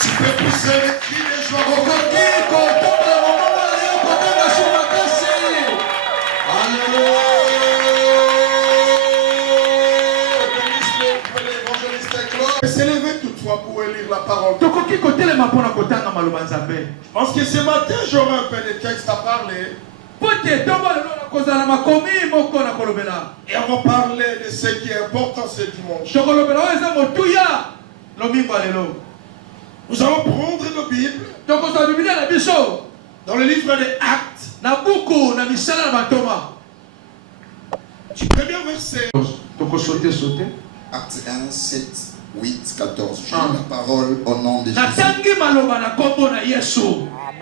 Tu peux pousser les cris de joie. S'élever toutefois pour lire la parole. Je pense que ce matin j'aurai un peu de texte à parler. Et on va parler de ce qui est important ce dimanche. Nous allons prendre nos Bibles dans le livre des Actes. Du premier verset. Acte 1, 7, 8, 14. Je lis la parole au nom de Jésus.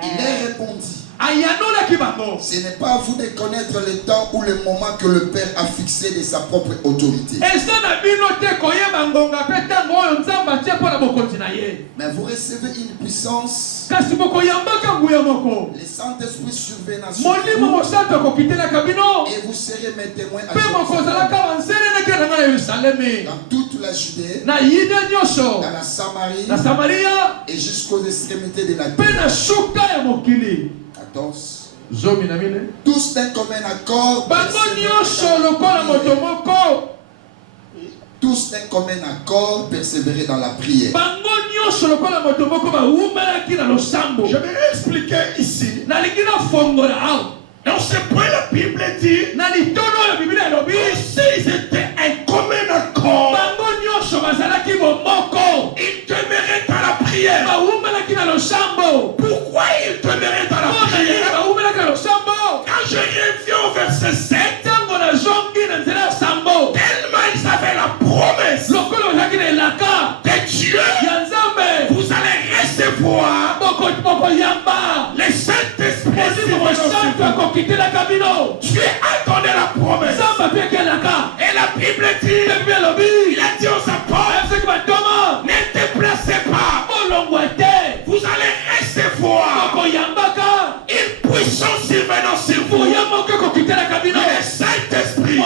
Il leur répondit: ce n'est pas à vous de connaître le temps ou le moment que le Père a fixé de sa propre autorité. Mais vous recevez une puissance. Le Saint-Esprit surviendra sur vous. Et vous serez mes témoins à Jérusalem, dans toute la Judée, dans la Samarie et jusqu'aux extrémités de la terre. 14. Tous d'un commun accord. Tous d'un commun accord persévérer dans la prière. Je vais expliquer ici. Dans ce point, la Bible dit s'ils étaient un commun accord, ils demeuraient dans la prière. Pourquoi ils demeuraient dans la prière? Quand je reviens au verset 7, tellement ils avaient la promesse de Dieu, vous allez recevoir le Saint-Esprit. Dieu a donné la promesse. Et la Bible dit, il a dit aux apôtres, ne déplacez pas, vous allez recevoir une puissance survenant sur vous. Le Saint-Esprit, au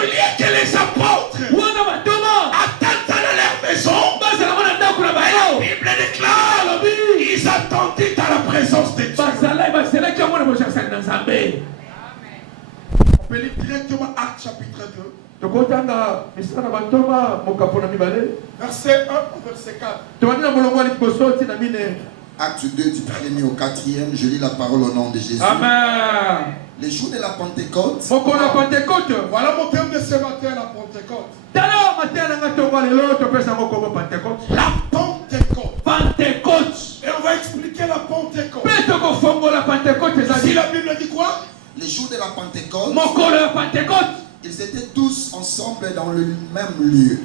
lieu que les apôtres attendent dans leur maison, la Bible déclare, ils attendaient dans la présence de Dieu. On peut lire directement Actes chapitre 2. Verset 1 au verset 4. Acte 2 du 1er au 4e, je lis la parole au nom de Jésus. Amen. Les jours de la Pentecôte. Voilà mon thème de ce matin, la Pentecôte. La Pentecôte. Et on va expliquer la Pentecôte. Si la Bible dit quoi? Les jours de la Pentecôte. Ils étaient tous ensemble dans le même lieu.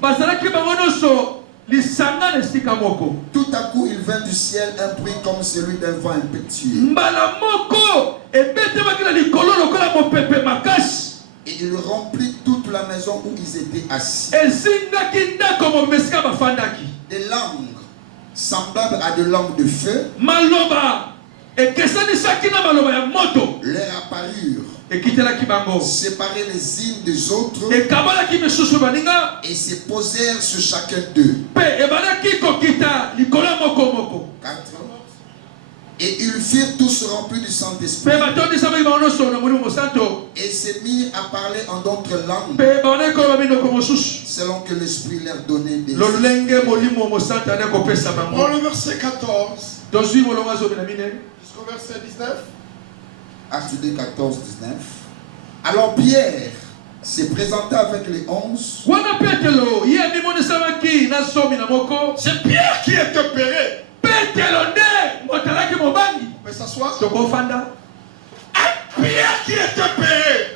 Tout à coup, il vint du ciel un bruit comme celui d'un vent impétueux. Et il remplit toute la maison où ils étaient assis. Des langues semblables à des langues de feu leur apparurent, séparés les uns des autres, et se posèrent sur chacun d'eux. 4. Et ils furent tous remplis du Saint-Esprit et se mirent à parler en d'autres langues selon que l'Esprit leur donnait des Dans le verset 14 jusqu'au verset 19. Acte 2, 14, 19. Alors Pierre se présenta avec les 11. C'est Pierre qui est opéré. On peut s'asseoir. Un Pierre qui est opéré.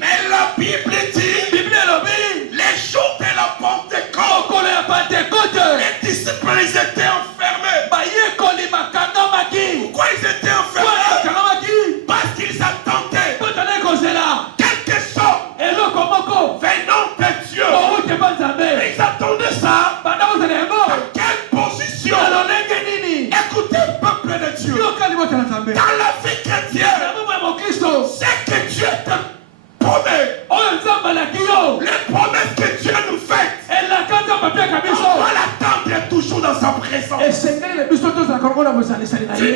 Mais la Bible dit les jours de la Pentecôte, les disciples étaient enfermés. Pourquoi ils étaient enfermés? Parce qu'ils attendaient quelque chose venant de Dieu. Ils attendaient ça. Dans quelle position? Écoutez, peuple de Dieu.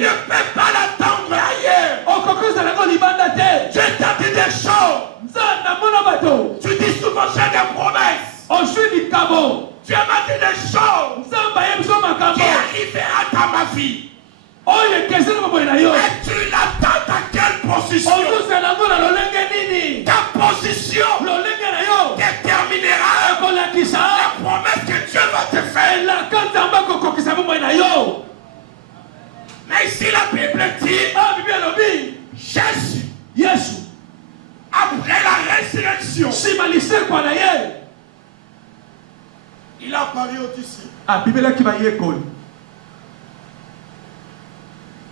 ne peux pas l'attendre ailleurs. Dieu t'a dit des choses. Tu dis souvent j'ai des promesses. Dieu m'a dit des choses qui arriveront dans ma vie. Et tu l'attends dans quelle position? Ta position déterminera la promesse que Dieu va te faire. Mais ici la Bible dit Jésus, après la résurrection, il a apparu aux disciples.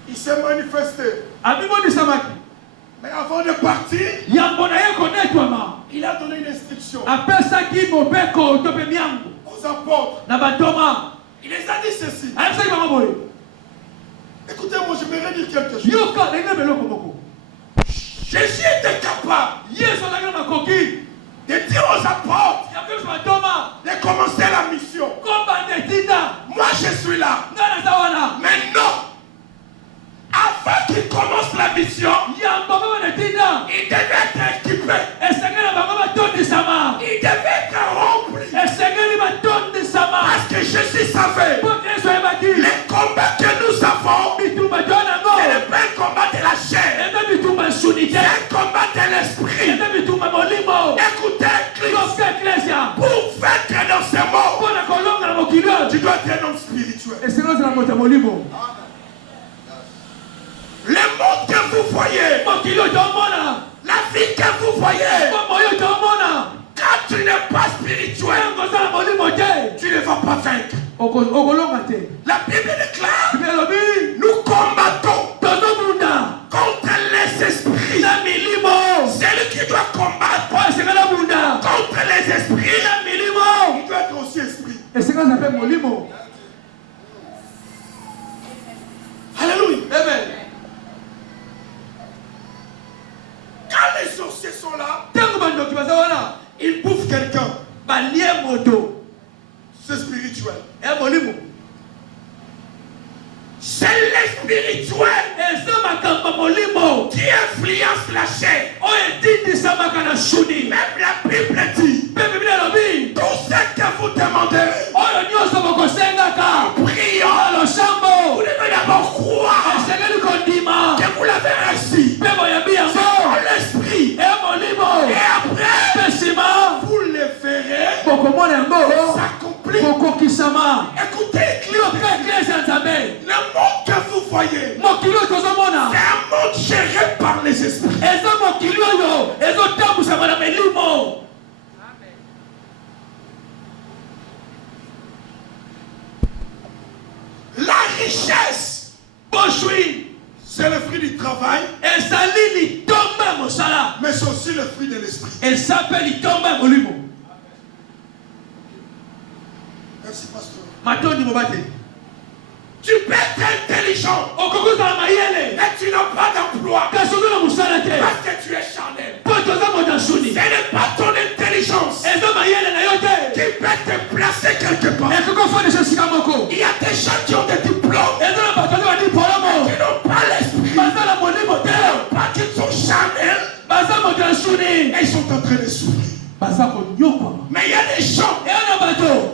Il s'est manifesté. Mais avant de partir, il a donné une instruction aux apôtres. Il les a dit ceci. Écoutez-moi, je vais dire quelque chose. Jésus était capable de dire aux apôtres de commencer la mission. Moi je suis là. Mais non. Avant qu'il commence la mission, il devait être équipé. Il devait être rempli. Parce que Jésus savait les combats que nous avons, ce n'est pas un combat de la chair, c'est un combat de l'esprit. Écoutez, Christ, pour vaincre dans ce monde, tu dois être un homme spirituel. Le monde que vous voyez, la vie que vous voyez, quand tu n'es pas spirituel, tu ne vas pas vaincre. La Bible déclare, nous combattons contre les esprits. Celui qui doit combattre contre les esprits, il doit être aussi esprit. Alléluia. Amen. Quand les sorciers sont là, ils bouffent quelqu'un. C'est spirituel. C'est le spirituel qui influence la chair. Même la Bible dit, tout ce que vous demandez en priant, vous devez d'abord croire que vous l'avez reçu. C'est dans l'esprit. Et après, vous le verrez s'accomplir. Écoutez, le monde que vous voyez, c'est un monde géré par les esprits. La richesse, c'est le fruit du travail, mais c'est aussi le fruit de l'esprit. Merci, pasteur. Tu peux être intelligent, mais tu n'as pas d'emploi parce que tu es charnel. Ce n'est pas ton intelligence qui peut te placer quelque part. Il y a des gens qui ont des diplômes, qui n'ont pas l'esprit, pas qu'ils sont charnels, et ils sont en train de souffrir. Mais il y a des gens,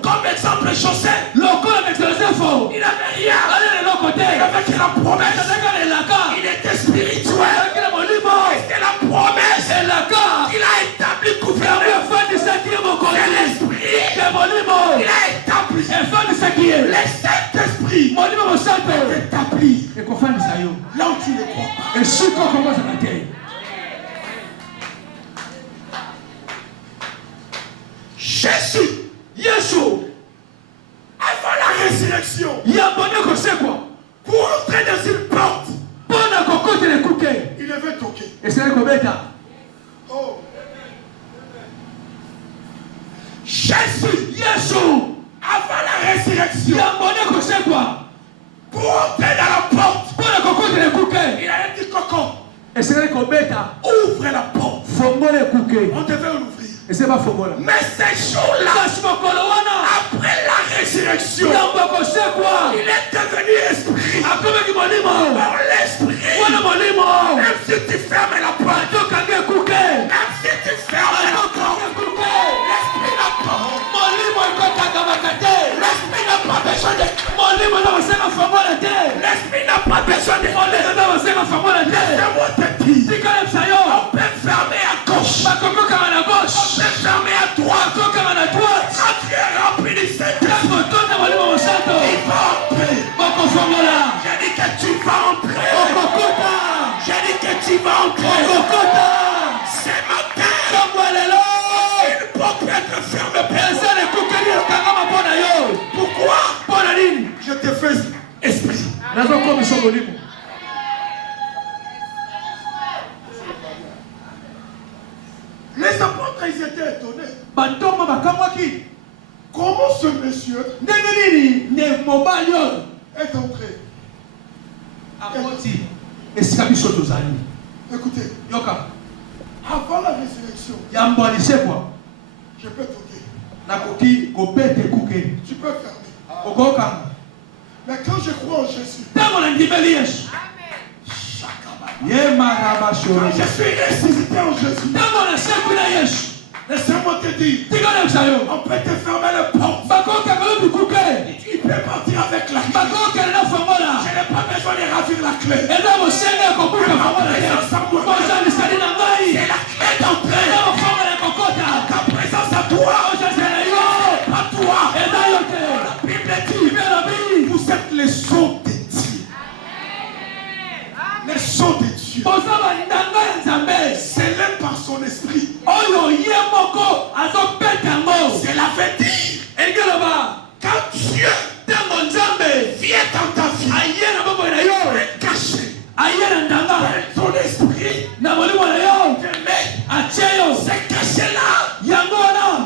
comme exemple Joseph, il n'avait rien, il avait que la promesse, il était spirituel, et c'est la promesse qu'il a établi gouvernement, c'est l'esprit, il a établi, le Saint-Esprit est établi, là où tu ne crois pas. Jésus, avant la résurrection, pour entrer dans une porte, il devait toquer. Oh. Jésus, avant la résurrection, pour entrer dans la porte, il a dit coco, ouvre la porte. On devait l'ouvrir. Mais ces jours-là, après la résurrection, résurrection, il est devenu esprit. Par l'esprit, même si tu fermes la porte, même si tu fermes la porte, l'esprit n'a pas. L'esprit n'a pas besoin de. L'esprit n'a pas besoin de. Laissez-moi te dire. On peut fermer à gauche. On peut fermer à droite. Quand tu es rempli du Saint-Esprit, il va entrer. J'ai dit que tu vas entrer. J'ai dit que tu vas entrer. C'est matin. Une porte peut être fermée. Pourquoi? Je te fais esprit. Les apôtres, ils étaient étonnés. Comment ce monsieur est entré? Écoutez, avant la résurrection, je peux toquer. Tu peux fermer. Mais quand je crois en Jésus, quand je suis ressuscité en Jésus, laissez-moi te dire, on peut te fermer le porte. Il peut partir avec la clé. Je n'ai pas besoin de ravir la clé. C'est la clé d'entrée. Ta présence à toi. Pas toi. La Bible dit, vous êtes les sceaux de Dieu. Les sceaux de Dieu. Scellés par son esprit. C'est la dire. Quand Dieu vient dans ta vie, caché ton esprit, c'est caché là,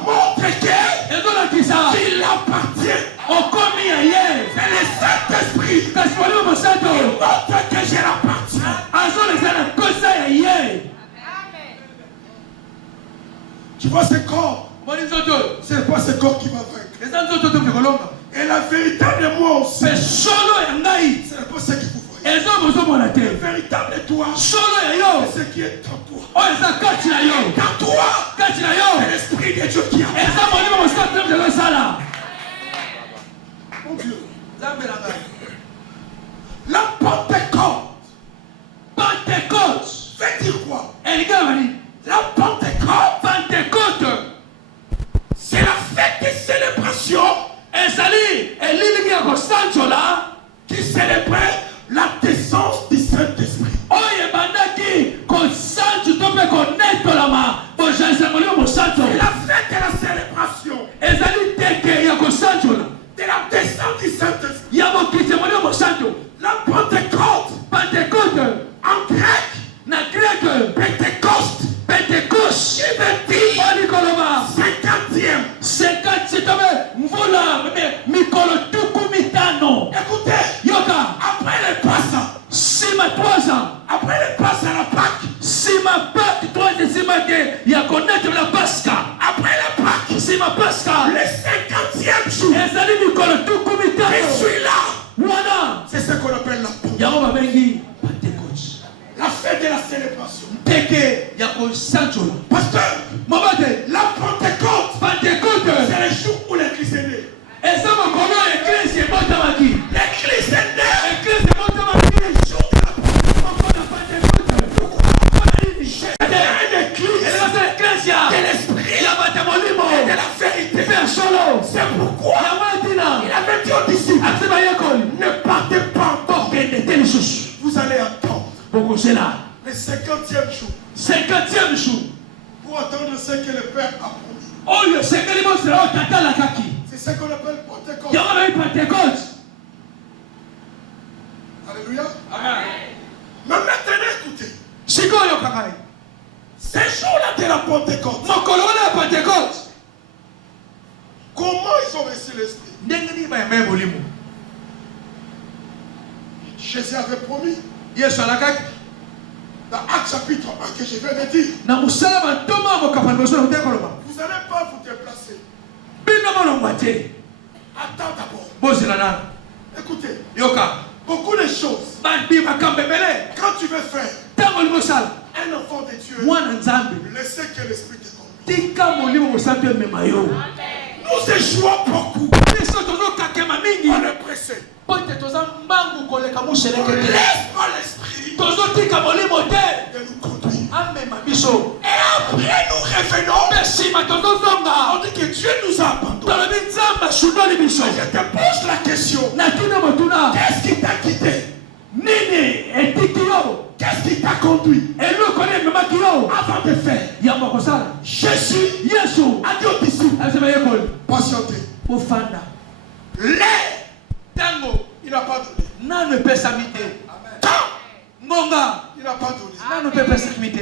montre qu'il appartient c'est le Saint-Esprit. Il montre que je l'appartiens. Tu vois ce corps, c'est pas ce corps qui va vaincre. Et la véritable moi aussi, c'est pas ce que vous voyez. Le véritable toi, c'est ce qui est en toi. Dans toi, c'est l'esprit de Dieu qui a. Mon Dieu. La Pentecôte veut dire quoi? La Pentecôte, c'est la fête de célébration qui célébrait la descente du Saint-Esprit. C'est la fête de la célébration de la descente du Saint-Esprit. La Pentecôte, en grec, Pentecôte, qui veut dire 50e. Écoutez, après les Passa, après les Passa la Pâque, après la Pâque, le 50e jour, je suis là. C'est ce qu'on appelle la Pentecôte. La fête de la célébration. Pasteur, la Pentecôte, c'est le jour où l'église est née. L'église est née. C'est pourquoi il avait dit aux disciples, ne partez pas encore. Vous allez attendre le 50e jour pour attendre ce que le Père a promis. C'est ce qu'on appelle Pentecôte. Alléluia. Mais maintenant écoutez, ce jour-là de la Pentecôte, comment ils ont reçu l'Esprit? Jésus avait promis dans Actes chapitre 1 que je viens de dire, vous n'allez pas vous déplacer. Attends d'abord. Bozilana. Écoutez. Yoka. Beaucoup de choses. Bandi makambebele. Quand tu veux faire Tango limosala. un enfant de Dieu, Mwana nzambe. laissez que l'esprit te conduise. Tika molimo mosantu memayo. Nous échouons beaucoup. Biso tozo kakema mingi. On est pressé. Pote toza mbangu koleka musheleke. Laisse-moi l'esprit Tozo tika molimo te. de nous conduire. Amema biso. Et après nous revenons. Merci ma tozo zonga. On dit que Dieu nous a abandonnés. Tolobi nzamba shundoli biso. Je te pose la question. Nakina motuna. Qu'est-ce qui t'a quitté? Nini etikio. Qu'est-ce qui t'a conduit Elo kone mema kio. avant de faire? Yamba kosala. Jésus Yesu. a dit aux disciples, Asema yekol. patientez. Ofanda. L'air, Tango. il n'a pas donné. Nanu pesa mite. Temps, Ngonga. il n'a pas donné. Nanu pesa mite.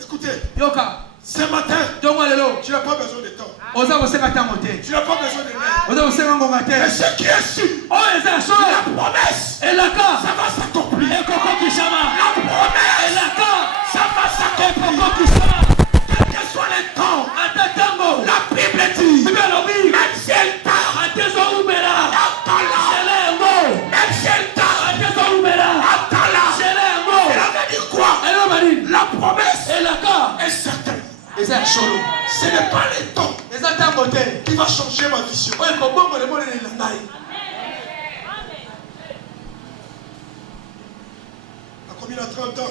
Écoutez, Yoka. ce matin, Tongo lelo. tu n'as pas besoin de temps. Oza kosenga tango te. Tu n'as pas besoin de l'air. Oza kosenga ngonga Mais te. ce qui est sûr, Oyo eza la so. promesse, Elaka. ça va s'accomplir. Ekoko kisama. La promesse, Elaka. ça va s'accomplir. Ekoko kisama. Quel que soit le temps, Ata tango. la Bible dit, Bibi alobi. même si elle tard, Atezo umela. attends-la. Sele yango. Même si elle tard, Atezo umela. attends-la. Sele yango. Elle avait dit quoi? Elo bani. La promesse Elaka. est certaine. Eza solo. Ce n'est pas le temps Eza tango te. qui va changer ma vision. Oyo kobongo le mone na ngai. À combien de 30 ans?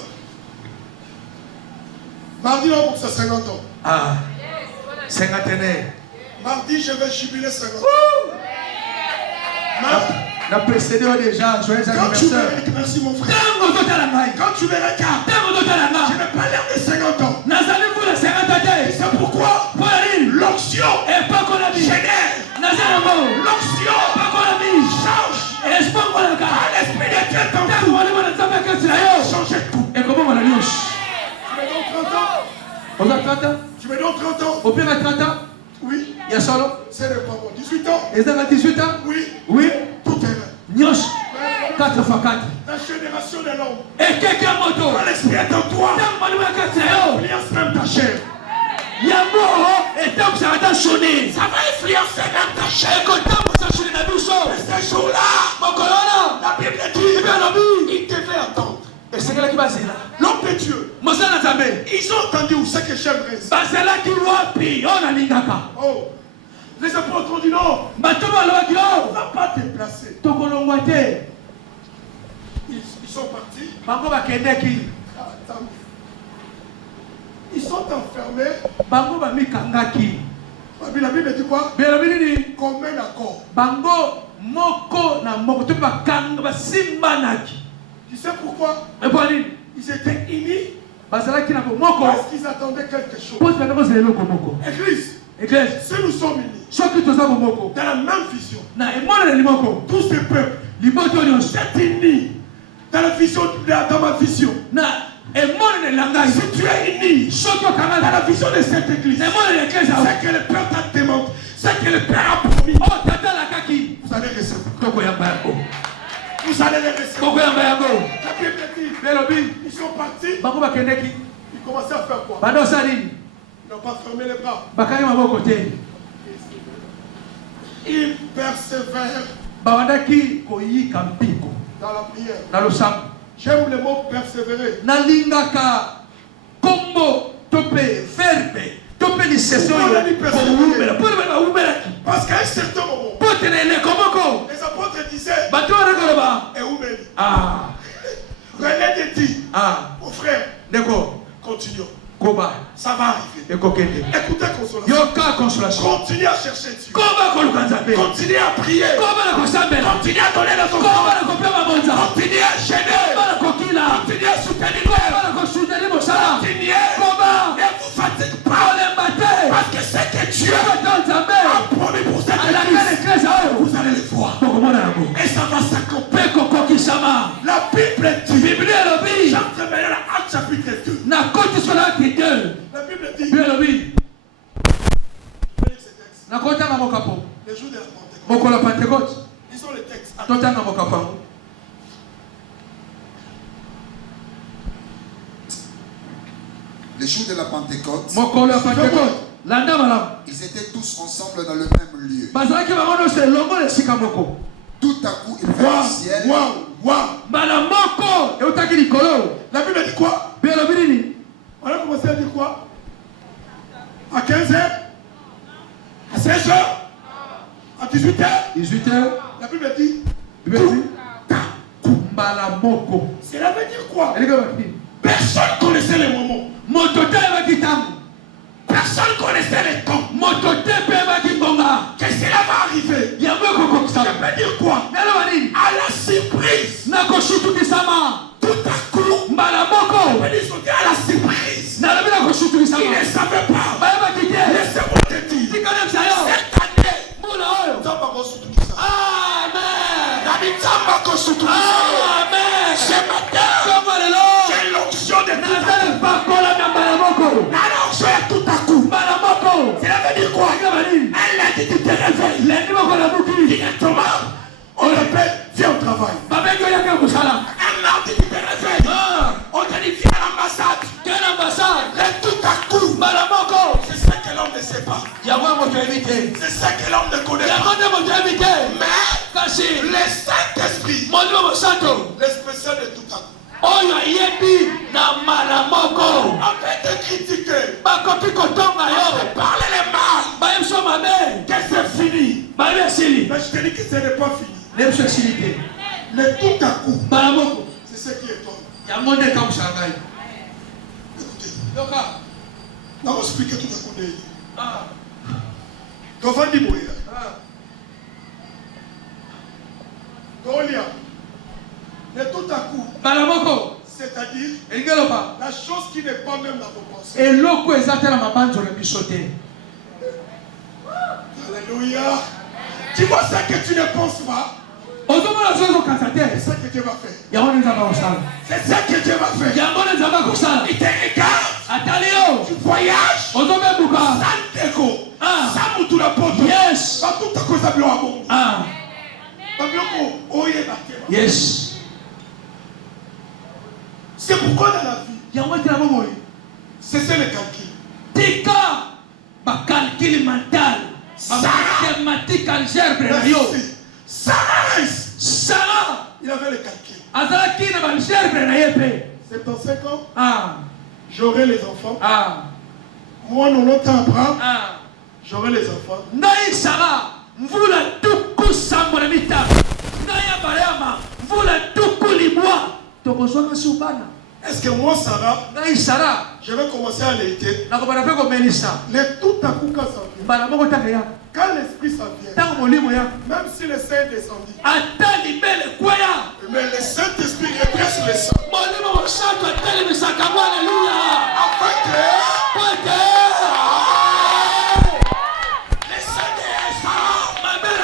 Mardi, on ça 50 ans. Ah. Sengatene. Mardi, je vais jubiler 50 ans. Na précédé déjà joyeux Quand tu anniversaire. verras, merci mon frère. Tango totala ngai. Quand tu verras car Tango totala je ngai. n'ai pas l'air de 50 ans. Nazali kuna sengata te. C'est pourquoi Pauline. l'onction Epakola bi. génère. Nazali yango. L'onction Epakola bi. change. Espangola ka. L'esprit de Dieu Tango t'envoie. wale mwana nzambe akesi na yo. Changer tout. Ekobongola nyonso. Tu me donnes 30 ans? Oza 30 ans. Tu me donnes 30 ans? Opinga 30 ans. Oui. Ya solo. Ce n'est pas bon. 18 ans? Ezanga 18 ans. Oui. Oui. Tout est là. Nyonso. 4 x 4. La génération de l'homme. Ekeke moto. Quand l'esprit est en toi, Tango wale mwana akesi na yo. influence même ta chair. Yango etambusa ata shoni. Ça va influencer même ta chair. Ekotambusa shoni na biso. Et ce jour-là, Mokolo wana. la Bible dit, Bibi alobi. il devait attendre. Esengelaki bazela. L'homme de Dieu, Mosala nzambe. ils ont entendu où c'est que j'aimerais. Bazalaki wapi oyo nalingaka. Oh, les apôtres ont dit non, Bato balobaki on o ne va pas te placer. tokolongwa te. Ils sont partis. Bango bakendeki. Attends. Ils sont enfermés. Bango bamikangaki. La Bible dit quoi? Belobi nini? Commun accord. Bango moko na moko to bakanga basimbanaki. Tu sais pourquoi? Epo nini? Ils étaient unis Bazalaki na moko. parce qu'ils attendaient quelque chose. Pose bana kozela eloko moko. Église, Église. si nous sommes unis Soki toza bomoko. dans la même vision, Na emonela limoko. tous ces peuples, Liboto nyonso. c'est unis dans la vision, dans ma vision. Na emonela ngai. Si tu es uni Soki dans okanga la na vision de cette église, na emonela église awo. c'est que le Père t'a demandé, c'est que le Père a promis. O tatalakaki. Vous allez recevoir. Tokoyamba yango. Vous allez les recevoir. Tokoyamba yango. La Bible dit, Belobi. ils sont partis, Bango bakendeki. ils commençaient à faire quoi? Banda osala nini? Ils n'ont pas fermé les bras. Bakangi maboko te. Ils persévèrent Babandaki koyika mpiko dans la prière. na losambo. J'aime le mot persévérer. Nalingaka kombo to mpe verbe to mpe liseso Pourquoi on a dit oyo persévérer? kowumela mpo ebe bawumelaki Parce qu'à un certain moment, mpo tene eleko moko les apôtres disaient, bato wana koloba et où Meli? ah René te dit, ah mon frère, ndeko continuons. koba Ça va arriver. ekokende Écoutez, consolation. yoka consolation Continuez à chercher Dieu. koba koluka nzambe Continuez à prier. koba na kosambela Continuez à donner le koba corps. na kopia mabonza Continuez à gêner. koba na kokila Continuez à soutenir. koba na kosuteli mosala Continuez. koba Ne vous fatigue pas. olemba te Parce que c'est que Dieu koto nzambe a promis pour cette alakela église. eklese oyo Vous allez le voir. tokomona yango Et ça va s'accomplir. mpe kokokisama La Bible dit, biblia elobi chapitre 1, Acte chapitre 2. na kotiso na acte 2 La Bible dit, biblia elobi je vais lire ce texte. na kotanga mokapo Les jours de la Pentecôte. mokolo ya pentekote Lisons le texte. totanga mokapo yango Le jour de la Pentecôte, mokolo ya pentekote Ils étaient tous ensemble dans le même lieu. Tout à coup, ils voient le ciel. La Bible dit quoi? On a commencé à dire quoi? À 15h? À 16h? À 18h? La Bible dit cela veut dire quoi? Personne connaissait les moments. Personne connaissait les temps. Que cela va arriver. Ça veut dire quoi? À la surprise. Tout à coup. On peut dire sauter à la surprise. Il ne savait pas. Laissez-moi te dire. Cette année. Amen. Ce matin. C'est l'onction de tout à coup. L'onction est tout à coup. Cela veut dire quoi? Elle a dit tu te réveilles. Directement. On l'appelle, viens au travail. Un mardi tu te réveilles. On te dit viens à l'ambassade. Et tout à coup. C'est ce que l'homme ne sait pas. C'est ce que l'homme ne connaît pas. Mais le Saint-Esprit, l'expression de tout à coup. On peut te critiquer. On peut parler les mal. Que c'est fini. Mais je te dis que ce n'est pas fini. Mais tout à coup, c'est ce qui est toi. Écoutez, on va expliquer tout à coup. Mais tout à coup, c'est-à-dire la chose qui n'est pas même dans vos pensées. Alléluia. Tu vois ça que tu ne penses pas. C'est ça que Dieu va faire. C'est ça que Dieu va faire. Il te regarde. Tu voyages. Sans déco. Sans moutou la porte. Yes. Pas tout à cause de bon. Yes. C'est pourquoi dans la vie, c'est ça le calcul. Sarah, il avait le calcul. C'est dans 5 ans, j'aurai les enfants. Moi, non longtemps Abraham, j'aurai les enfants. Est-ce que moi, Sarah, je vais commencer à l'été? Mais tout à coup, quand ça vient, quand l'esprit s'en vient, même si le Saint descendit, mais le Saint-Esprit redresse le sang. Afin que le Saint de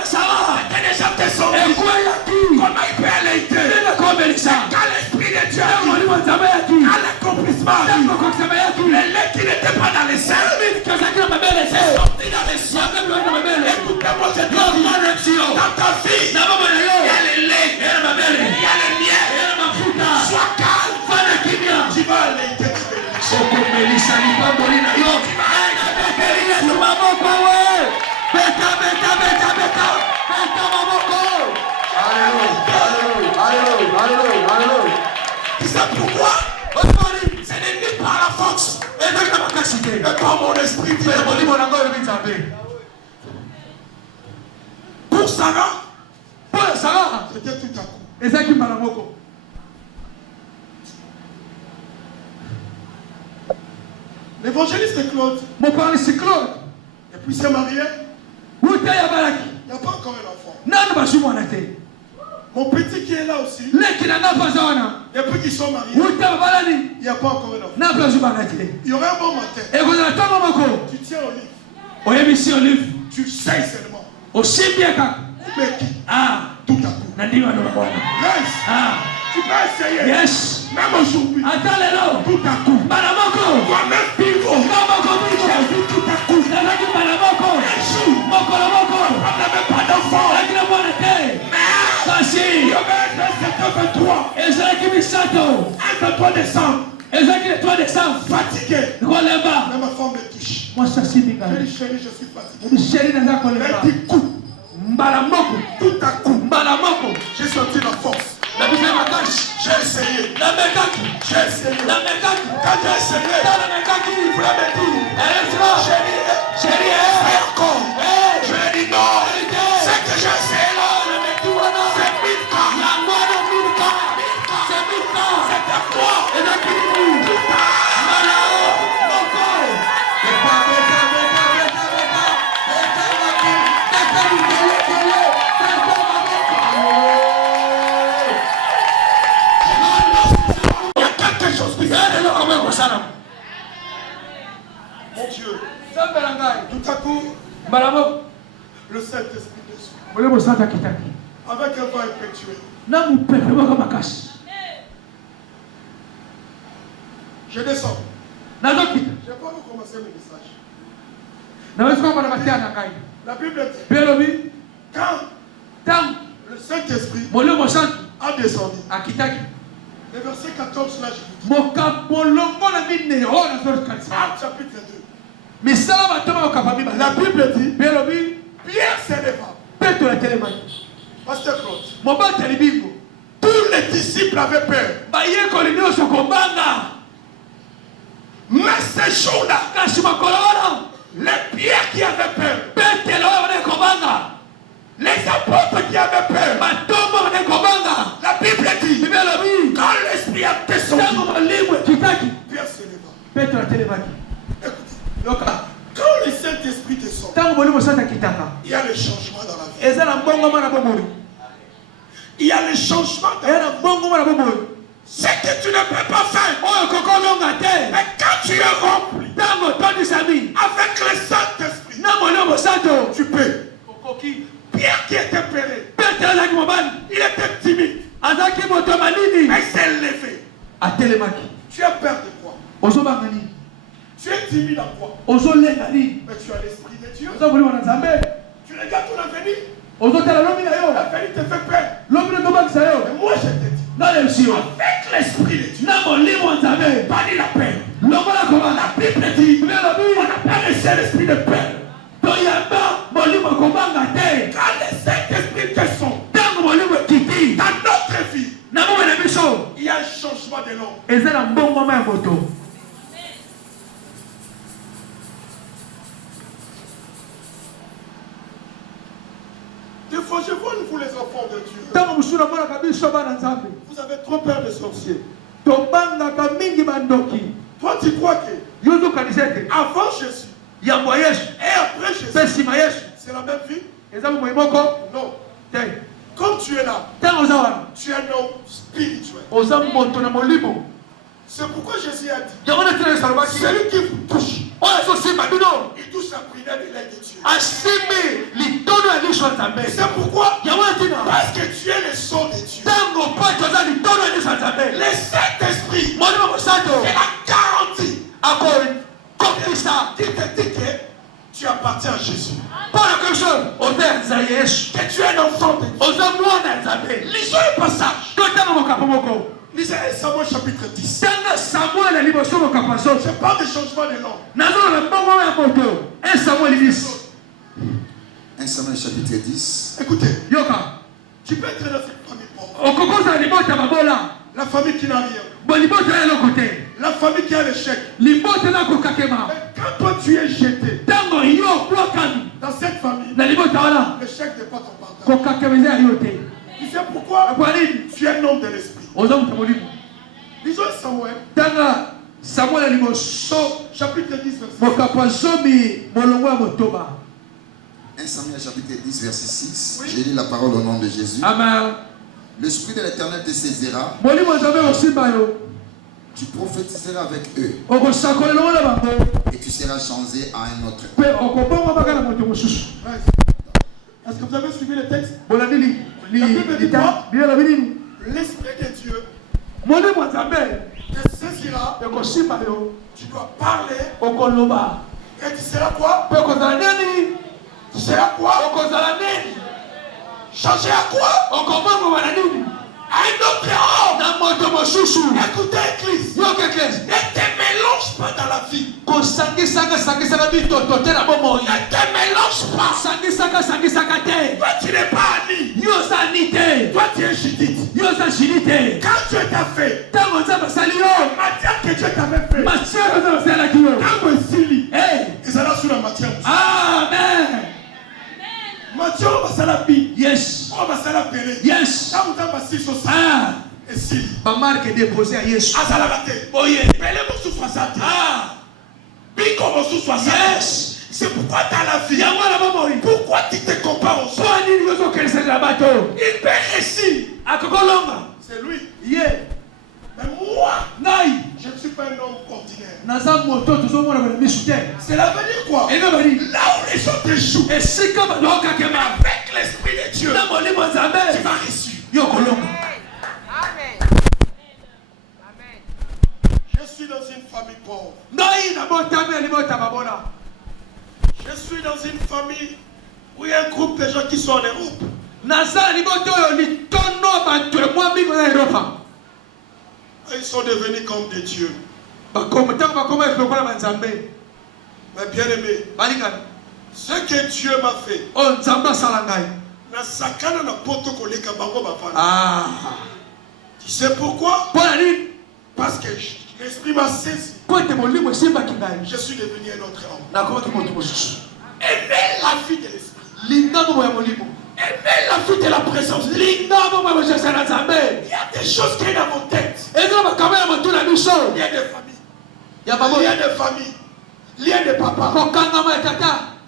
Sarah était déjà descendu. Comment il peut aller? Quand l'Esprit de Dieu arrive à l'accomplissement, le lait qui n'était pas dans les seins est sorti dans les seins. Écoutez-moi, je dis, dans ta vie, il y a le lait, il y a le miel. Sois calme, tu vas aller te tu sais pourquoi? Ce n'est ni par la force, mais par mon esprit. Pour Sarah, c'était tout à coup. L'évangéliste Claude, mon père c'est Claude. Et puis s'est marié. Il n'y a pas encore un enfant. Mon petit qui est là aussi. Depuis qu'ils sont mariés. Il n'y a pas encore un enfant. Il y aura un bon matin. Tu tiens au livre. Tu sais seulement. Mais qui? Tout à coup. Reste. Tu peux essayer. Yes. Même aujourd'hui. Tout à coup. Toi-même vivre. Tout à coup. Un jour. On n'avait pas d'enfant. Mais il y avait un 23 décembre. Fatigué. Même ma femme me touche. J'ai dit, chérie, je suis fatigué. Elle dit, coup. Tout à coup, j'ai senti la force. J'ai essayé. J'ai essayé. Quand j'ai essayé, il voulait me dire, chérie, fais encore. Je lui ai dit non. C'est que j'ai essayé là. C'est 1000 cas. C'était quoi? Mon Dieu, tout à coup, le Saint-Esprit descend avec un vent effectué. Je descends. Je n'ai pas recommencé le message. La Bible dit, quand le Saint-Esprit a descendu, le verset 14 là, je vous dis, Acte chapitre 2. La Bible dit, Pierre s'éleva. Pasteur Claude, tous les disciples avaient peur. Mais ces jours-là, les Pierre qui avaient peur, les apôtres qui avaient peur, la Bible dit, quand l'Esprit a descendu, Pierre s'éleva. Écoutez, quand le Saint-Esprit descend, il y a le changement dans la vie. Il y a le changement dans la vie. C'est que tu ne peux pas faire. Mais quand tu es rempli avec le Saint-Esprit, tu peux. Pierre qui était péri, il était timide. Mais il s'est levé. Tu as peur de quoi? Tu es timide à quoi? Mais tu as l'Esprit de Dieu. Tu regardes ton avenir. L'avenir te fait peur. Mais moi je te dis, avec l'Esprit de Dieu, pas ni la peur. La Bible dit, on n'a pas reçu l'esprit de peur. Quand le Saint-Esprit descend dans notre vie, il y a un changement de l'homme. Des fois, je vois vous les enfants de Dieu. Vous avez trop peur des sorciers. Toi, tu crois que avant Jésus et après Jésus, c'est la même vie? Non. Comme tu es là, tu es un homme spirituel. C'est pourquoi Jésus a dit, celui qui vous touche, il touche la prière de l'aide de Dieu. Et c'est pourquoi, parce que tu es le son de Dieu, le Saint-Esprit, c'est la garantie qui te dit que tu appartiens à Jésus. Que tu es un enfant de Dieu. Lisons le passage. Lisez Samuel chapitre 10. Je parle de changement de l'homme. 1 Samuel chapitre 10. Écoutez, tu peux être dans cette famille pauvre. La famille qui n'a rien. La famille qui a l'échec. Mais quand toi tu es jeté dans cette famille, l'échec n'est pas ton partage. Tu sais pourquoi? Tu es un homme de l'esprit. Lisons Samuel chapitre 10 verset 1 Samuel chapitre 10 verset 6. Oui. J'ai lu la parole au nom de Jésus. Amen. L'Esprit de l'Éternel te saisira. Tu prophétiseras avec eux. Et tu seras changé à un autre. Est-ce que vous avez suivi le texte? La Bible dit quoi? L'Esprit de Dieu te saisira. Tu dois parler. Et tu seras quoi? Tu seras quoi? Changer à quoi? Un autre homme. Écoutez, Église. Ne te mélange pas dans la vie. Ne te mélange pas. Toi, tu n'es pas Annie. Toi, tu es Judith. Quand Dieu t'a fait, matière que Dieu t'avait fait, quand vous Sili, et ça l'a sous la matière. Amen. Matière, on va ça la vie. Yes. On va ça la payer. Yes. Quand vous avez assis sur ça, et Sili. Ma marque est déposée à Yesu. Ah, ça l'a raté. Oye. Pélez vos souffrances. Pique vos souffrances. Yes. C'est pourquoi tu as la vie. Pourquoi tu te compares aux autres? Il peut ici. C'est lui. Mais moi, je ne suis pas un homme ordinaire. Cela veut dire quoi? Là où les autres échouent, avec l'Esprit de Dieu, tu vas réussir. Amen. Je suis dans une famille pauvre. Je suis dans une famille où il y a un groupe de gens qui sont en Europe. Ils sont devenus comme des dieux. Mais bien aimé, ce que Dieu m'a fait, tu sais pourquoi? Parce que l'Esprit m'a saisi. Je suis devenu un autre homme. Aimez la vie de l'Esprit. Aimez la vie de la présence. Il y a des choses qui sont dans vos têtes. Il y a des familles. Il y a des familles. Il y a des papas.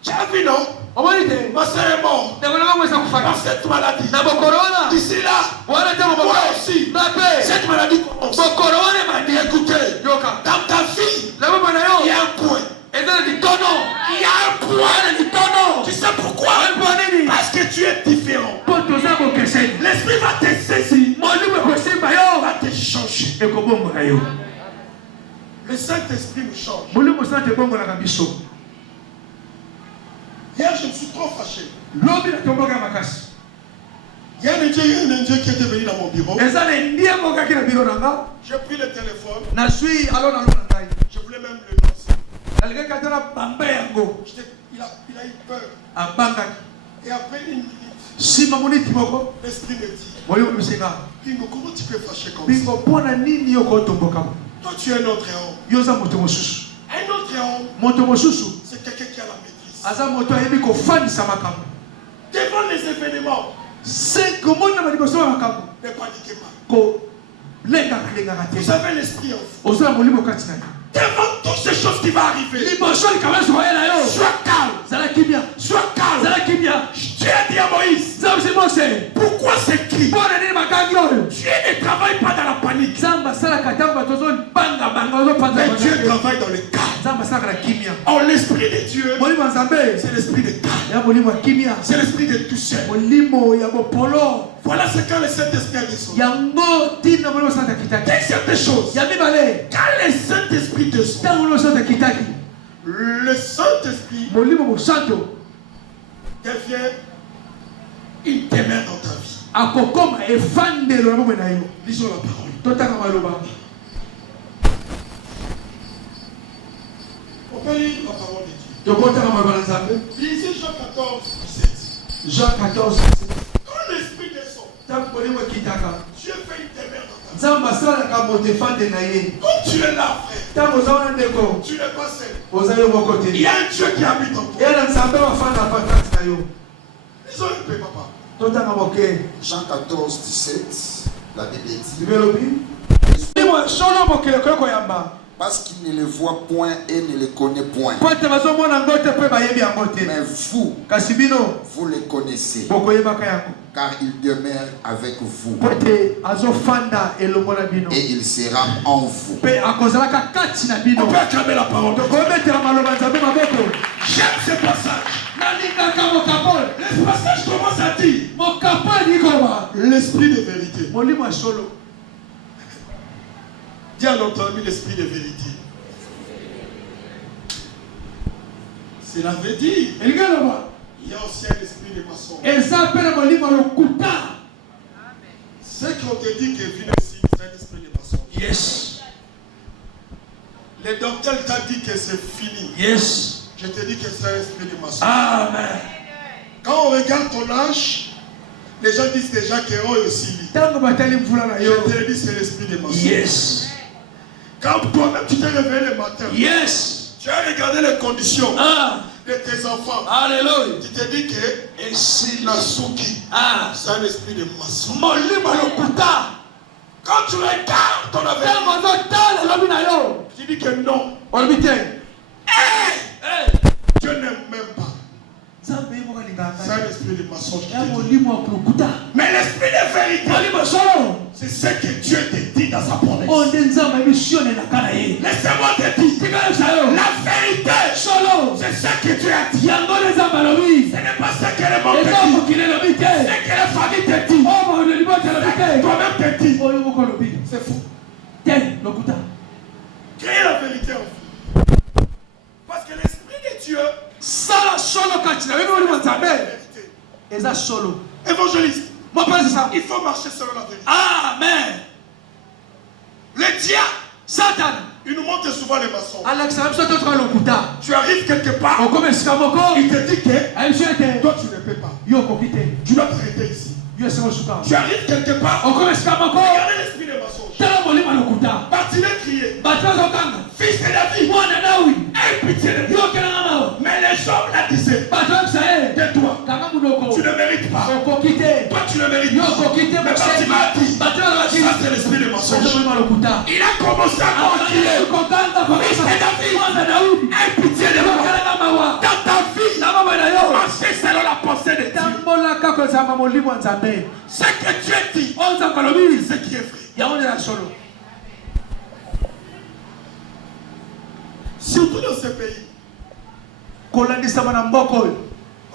Tu as vu, non? Ma soeur est morte par cette maladie. D'ici là, moi aussi, cette maladie commence. Écoutez, dans ta vie, il y a un point. Il y a un point. Tu sais pourquoi? Parce que tu es différent. L'Esprit va te saisir. Va te changer. Le Saint-Esprit nous change. Hier, je me suis trop fâché. Il y a un Indien qui était venu dans mon bureau. J'ai pris le téléphone. Je voulais même le lancer. Il a eu peur. Et après une minute, l'Esprit me dit, Bingo, comment tu peux fâcher comme ça? Toi, tu es un autre homme. Un autre homme, c'est quelqu'un qui a la maîtrise. Devant les événements, ne paniquez pas. Vous avez l'Esprit en vous. Devant toutes ces choses qui vont arriver, sois calme. Sois calme. Dieu a dit à Moïse, pourquoi c'est qui? Dieu ne travaille pas dans la panique. Mais Dieu travaille dans le calme. Oh, l'Esprit de Dieu, c'est l'Esprit de calme. C'est l'Esprit de douceur. Voilà ce que le Saint-Esprit a descendu. Deuxième chose, quand le Saint-Esprit descend, le Saint-Esprit devient une demeure dans ta vie. Lisons la parole. On peut lire la parole de Dieu. Lisez Jean 14, 17. Jean 14, 17. Quand l'Esprit descend, Dieu fait une demeure dans ta vie. Quand tu es là, frère, tu n'es pas seul. Il y a un Dieu qui habite en toi. Lisons un peu, papa. Jean 14, 17, la Bible dit, parce qu'il ne le voit point et ne le connaît point. Mais vous, vous le connaissez, car il demeure avec vous et il sera en vous. On peut acclamer la parole. J'aime ce passage. Le passage commence à dire l'Esprit de vérité. Dis à notre ami l'Esprit de vérité. Cela veut dire il y a aussi un esprit de mensonge. Ce qu'on te dit que vient ici, c'est un esprit de mensonge. Yes. Le docteur t'a dit que c'est fini. Yes. Je te dis que c'est un esprit de mensonge. Amen. Quand on regarde ton âge, les gens disent déjà que oh aussi. Je te dis c'est l'esprit de mensonge. Yes. Quand toi-même tu t'es réveillé le matin. Yes. Tu as regardé les conditions de tes enfants. Alléluia. Tu te dis que Et si la souki, c'est un esprit de mensonge. Quand tu regardes ton avenir, tu dis que non. Dieu n'aime même pas. C'est un esprit de mensonge. Mais l'esprit de vérité, c'est ce que Dieu te dit dans sa promesse. Laissez-moi te dire, la vérité, c'est ce que Dieu a dit. Ce n'est pas ce que le monde te dit. C'est que la famille te dit. Toi-même te dit. C'est fou. Créez la vérité en vous. Parce que l'esprit de Dieu, c'est la vérité. Évangéliste, il faut marcher selon la vérité. Amen. Le diable, Satan, il nous montre souvent les mensonges. tu arrives quelque part, il te dit que toi tu ne peux pas. Tu dois t'arrêter ici. Tu arrives quelque part, regardez l'esprit des mensonges. Bartimée criait, fils de David, aie pitié de moi. Mais les gens la disaient, tais-toi, tu ne mérites pas. Toi tu ne mérites pas. Mais Bartimée a dit, ça c'est l'esprit des mensonges. Il a commencé à crier, fils de David, aie pitié de moi. Dans ta vie, marcher selon la pensée de Dieu. Ce que Dieu dit, c'est ce qui est vrai. Surtout dans ce pays, on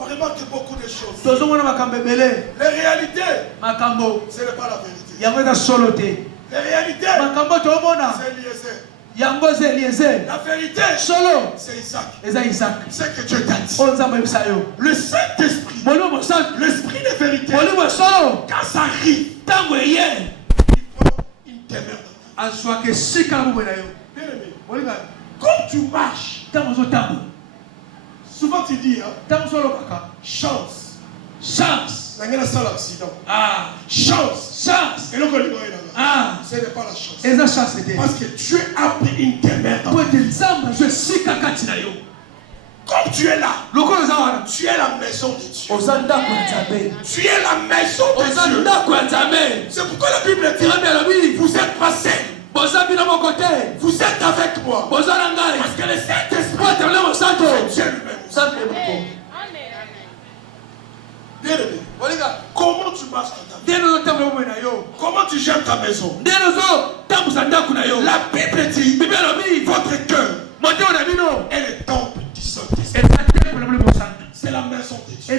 remarque beaucoup de choses. Les réalités, ce n'est pas la vérité. Les réalités, c'est Eliezer. La vérité, c'est Isaac. C'est que Dieu t'a dit. Le Saint-Esprit, l'Esprit de vérité, quand ça arrive, il prend une demeure. Bien-aimé, quand tu marches, souvent tu dis, chance. L'accident. Chance. Et le ce n'est pas la chance. Parce que Dieu a pris une demeure. Comme tu es là, tu es la maison de Dieu. Tu es la maison de Dieu. C'est pourquoi la Bible dit, vous êtes ma scène. Vous êtes avec moi. Parce que le Saint-Esprit, c'est Dieu lui-même. Bien-aimé, comment tu marches dans ta vie? Comment tu gères ta maison? La Bible dit, votre cœur est le temple du Saint-Esprit. C'est la maison de Dieu.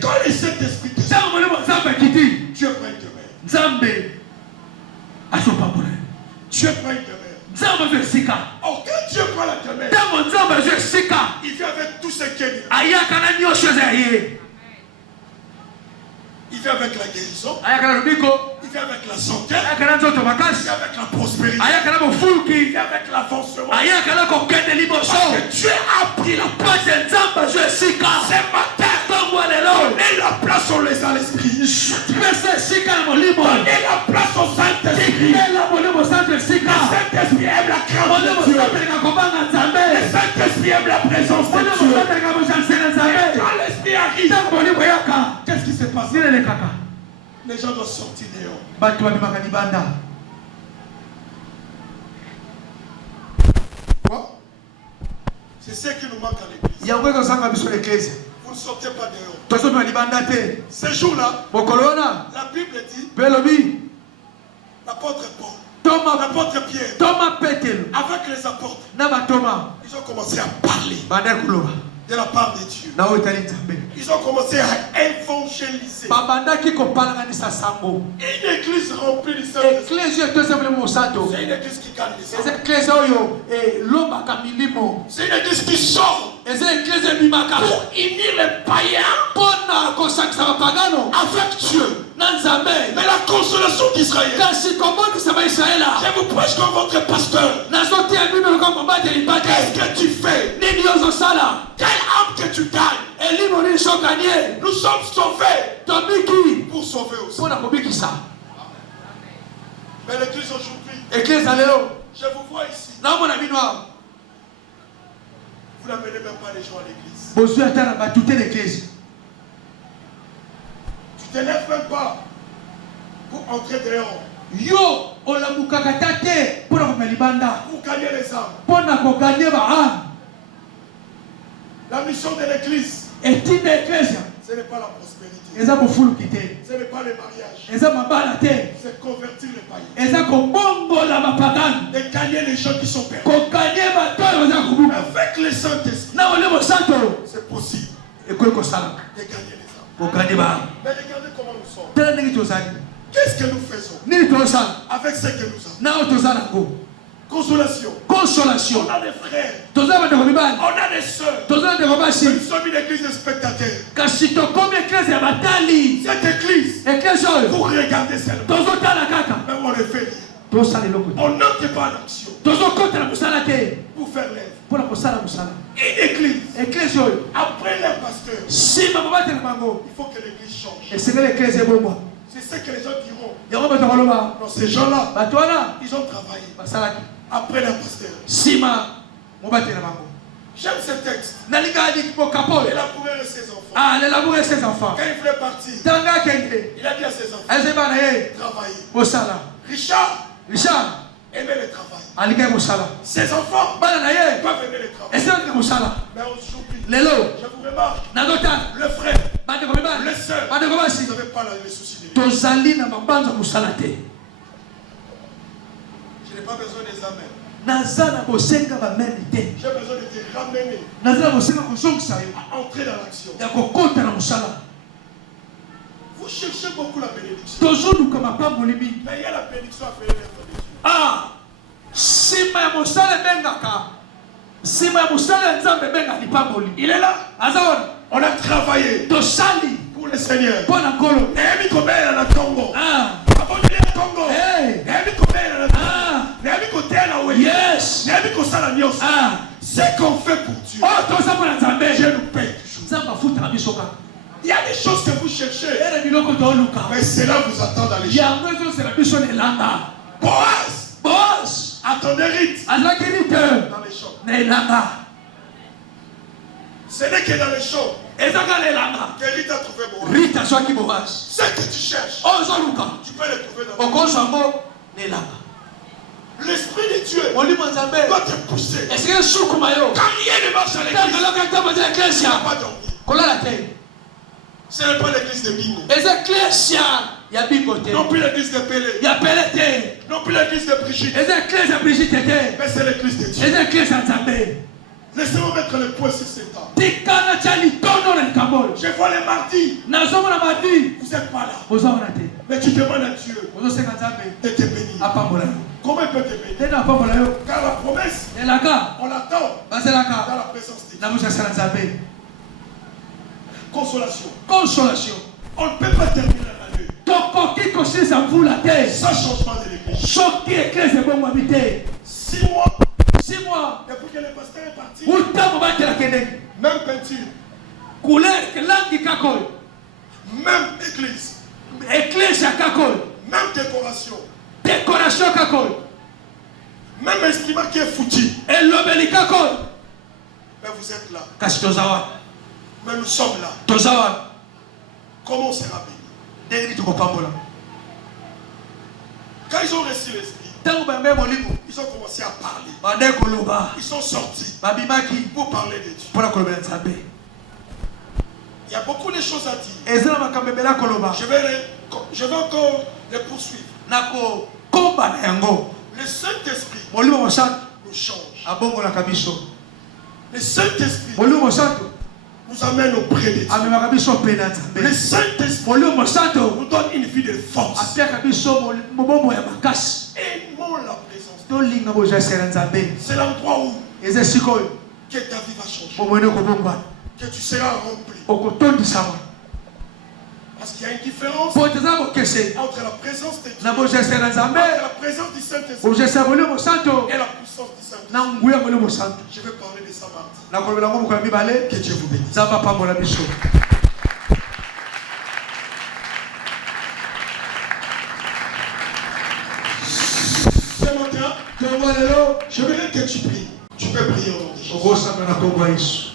Quand le Saint-Esprit te dit, Dieu prend une demeure. Dieu prend une demeure. Oh, quand Dieu prend la demeure, il vient avec tout ce qu'il est. Il vient avec la guérison. Il vient avec la santé. Il vient avec la prospérité. Il vient avec l'avancement. Parce que Dieu a pris la place. Ce matin, donnez la place au l'esprit. Donnez la place au Saint-Esprit. Le Saint-Esprit aime la crainte de Dieu. Le Saint-Esprit aime la présence de Dieu. Et quand l'Esprit arrive, qu'est-ce qui se passe? Les gens doivent sortir dehors. Quoi? C'est ce qui nous manque à l'église. Vous ne sortez pas dehors. Ce jour-là, la Bible dit, l'apôtre Paul, l'apôtre Pierre, avec les apôtres, ils ont commencé à parler de la part de Dieu. Ils ont commencé à évangéliser. Une église remplie du Saint-Esprit. C'est une église qui gagne les âmes. C'est une église qui sort pour unir les païens avec Dieu. Mais la consolation d'Israël. Je vous prêche comme votre pasteur. Qu'est-ce que tu fais? Quelle âme que tu gagnes? Nous sommes sauvés pour sauver aussi. Mais l'église aujourd'hui, je vous vois ici. Vous n'amenez même pas les gens à l'église. Tu te lèves même pas pour entrer dehors. Pour gagner les âmes. La mission de l'église, ce n'est pas la prospérité. Ce n'est pas le mariage. C'est convertir les païens. De gagner les gens qui sont perdus. Avec le Saint-Esprit, c'est possible de gagner les âmes. Mais regardez comment nous sommes. Qu'est-ce que nous faisons avec ce que nous avons? Consolation. On a des frères. On a des soeurs. Nous sommes une église de spectateurs. Cette église, pour regarder seulement. Mais on ne fait rien. On n'entre pas en action pour faire l'œuvre. Une église, après leur pasteur, il faut que l'église change. C'est ce que les gens diront. Non, ces gens-là, ils ont travaillé après leur pasteur. J'aime ce texte. Il a labouré ses enfants. Quand il voulait partir, il a dit à ses enfants, travaillez. Richard aimait le travail. Ses enfants doivent aimer le travail. Mais aujourd'hui, je vous remarque, le frère, le soeur, vous n'avez pas le souci de lui. Je n'ai pas besoin des amens. J'ai besoin de te ramener à entrer dans l'action. Vous cherchez beaucoup la bénédiction. Mais il y a la bénédiction appelée l'être de Dieu. Il est là. On a travaillé pour le Seigneur. Ce qu'on fait pour Dieu, Dieu nous paye toujours. Il y a des choses que vous cherchez, mais cela vous attend dans les champs. Boaz attendait Ruth dans les champs. Ce n'est que dans les champs que Ruth a trouvé Boaz. Ce que tu cherches, tu peux le trouver dans les champs. L'Esprit de Dieu doit te pousser. Quand rien ne marche à l'église, tu ne vas pas dormir. Ce n'est pas l'église de Bingo. Non plus l'église de Pélé. Non plus l'église de Brigitte. Mais c'est l'église de Dieu. Laissez-moi mettre le point sur cet temps. Je vois les mardis. Vous n'êtes pas là. Mais tu demandes à Dieu de te bénir. Comment il peut te bénir? Car la promesse, on l'attend dans la présence de Dieu. Consolation. On ne peut pas terminer l'année sans changement de l'église. 6 mois. Depuis que le pasteur est parti. Même peinture. Même église. Même décoration. Même instrument qui est foutu. Mais vous êtes là. Mais nous sommes là. Comment on sera béni? Quand ils ont reçu l'esprit, ils ont commencé à parler. Ils sont sortis pour parler de Dieu. Il y a beaucoup de choses à dire. Je vais encore les poursuivre. Le Saint-Esprit nous change. Le Saint-Esprit nous amène auprès de Dieu. Le Saint-Esprit nous donne une vie de force. Aimons la présence de Dieu. C'est l'endroit où que ta vie va changer. Que tu seras rempli. Parce qu'il y a une différence po teza bokese entre la présence de Dieu, na bogese na nzambe entre la présence du Saint-Esprit bogese ya molimo santo et la puissance du Saint-Esprit. na nguya molimo santo. Je vais parler de ça mardi. nakolobela ngo mokolo ya mibale. Que Dieu vous bénisse. nzambe apambola biso. Ce matin, j'aimerais que tu pries. Tu peux prier au nom de Jésus. okosamba na kombo ya yesu.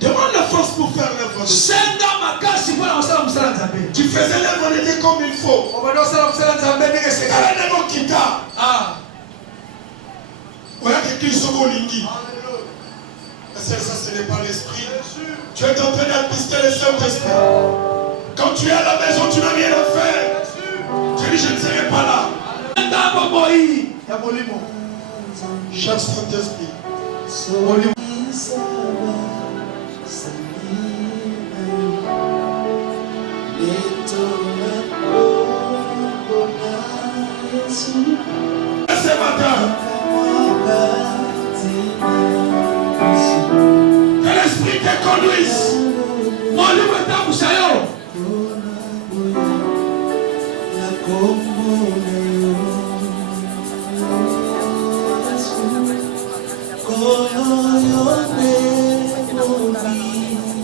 Demande la force pour faire l'œuvre de Dieu. senga makasi mpona kosala mosala nzambe. Tu faisais l'œuvre de Dieu comme il faut. obanda kosala mosala nzambe ndenge C'est esengeli. un élément qui t'a. Ah. Voilà que Christ soit lingi. Ça, ce n'est pas l'esprit. Tu es en train d'administrer le Saint-Esprit. Quand tu es à la maison, tu n'as rien à faire. Tu dis, je ne serai pas là. ngambo moi ya molimo. Cher Saint-Esprit, molimo. ce matin, que l'Esprit te conduise. molimo etabusa yo.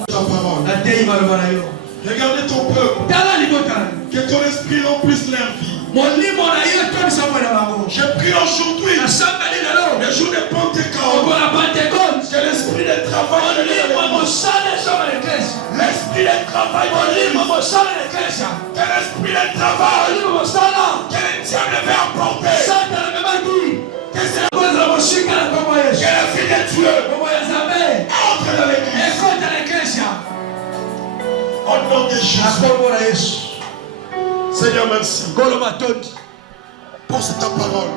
Ta parole. natei maloba na yo. Regardez ton peuple. tala libota. Que ton esprit remplisse leur vie. molimo na yo etondisa mwana bango. Je prie aujourd'hui, nasambeli lelo. le jour de Pentecôte, okola pentecote. que l'esprit de travail, molimo mosala esoma na eklesi. l'esprit de travail, molimo mosala na eklesi. que l'esprit de travail, molimo mosala. que le diable veut apporter, satana memaki. que c'est kozala mosika na kombo ya que yesu. la vie de Dieu kombo ya nzambe entre dans l'église. ekota na eklesi. Au nom de na Jésus. kombo na yesu. Seigneur, merci nkolo matondi pour cette parole.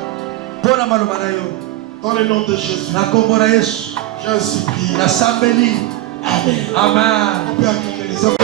mpona maloba na yo. Dans le nom de Jésus, na kombo na yesu j'ai ainsi prié. nasambeli. Amen. amen. On peut acclamer les hommes.